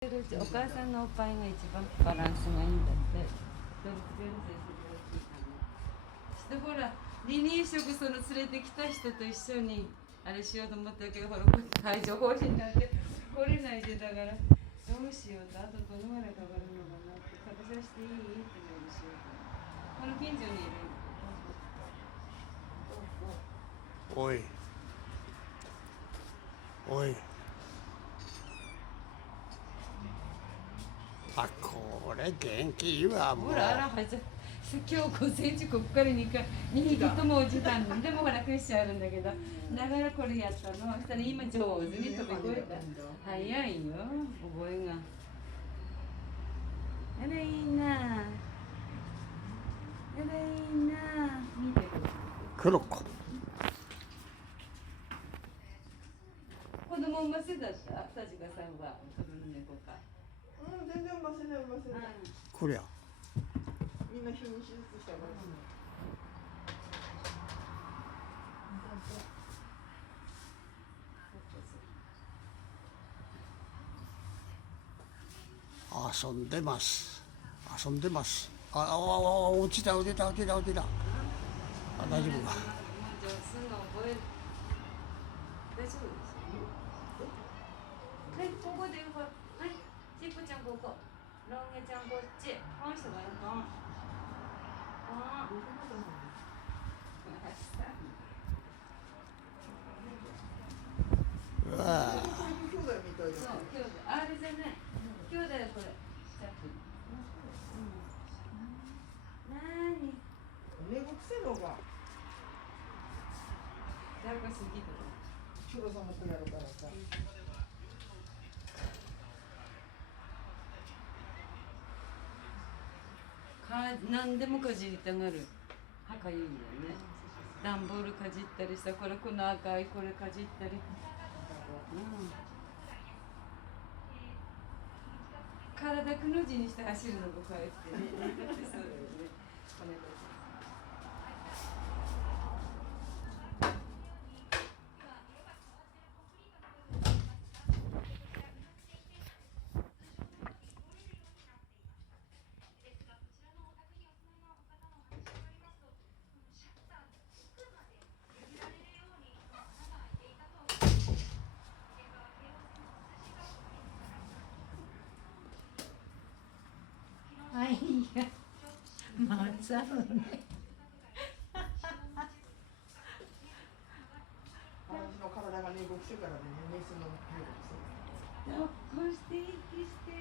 お母さんのおっぱいが一番バランスがいいんだって。ドルクベル先生に聞いたの。してほら、離乳食その連れてきた人と一緒にあれしようと思ったけど、ほら、帯状疱疹なんて来れないでだから、どうしようと、あとどのぐらいかかるのかなって、食べさせていいってメールしようと。この近所にいる。おい。おい。あ、これ元気いいわ、もう。ほら、あら、はじゃ、今日5センチこっから2匹とも落ちたんで、でもほら、クッションあるんだけど、だからこれやったの。そしたら今上手に飛び越えた。早いよ、覚えが。あら、いいな。あら、いいな。見てる。クロコ。子供産ませだった、田近さんは、黒の猫か。全然産ませない産ませない。こりゃ。みんな避妊手術したから。遊んでます。遊んでます。落ちた、落ちた、落ちた、落ちた。あ、大丈夫か。大丈夫ですよ。はい、ここで、はい、チップちゃんここ、ロン毛ちゃんこっち、この人がいるの。うわあ。兄弟みたいだ。そう、兄弟、あれじゃない。兄弟はこれ。なーに。寝癖のが。誰か好きとか。黒さんもこれやるからさ。何でもかじりたがる。歯かゆいんだよね。段ボールかじったりさ、この赤いこれかじったり。体くの字にして走るのがかえってね。そうだよね。これあ、いや、まずあるね。私の体が寝癖からね、メスの寝癖。どっこして息してる。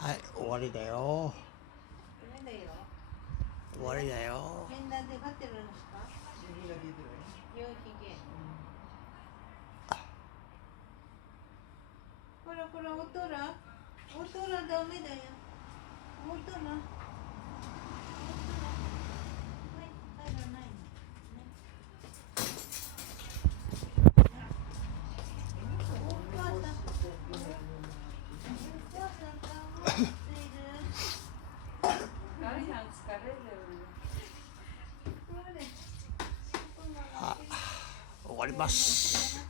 はい、終わりだよ。ダメだよ。終わりだよ。面談で飼ってるんですか？みんな聞いてる。両ひげ。こらこら、おとら。おとらダメだよ。おとら。はい、帰らないの。お母さん。お母さん頑張ってる。ガリさん疲れてる。終わります。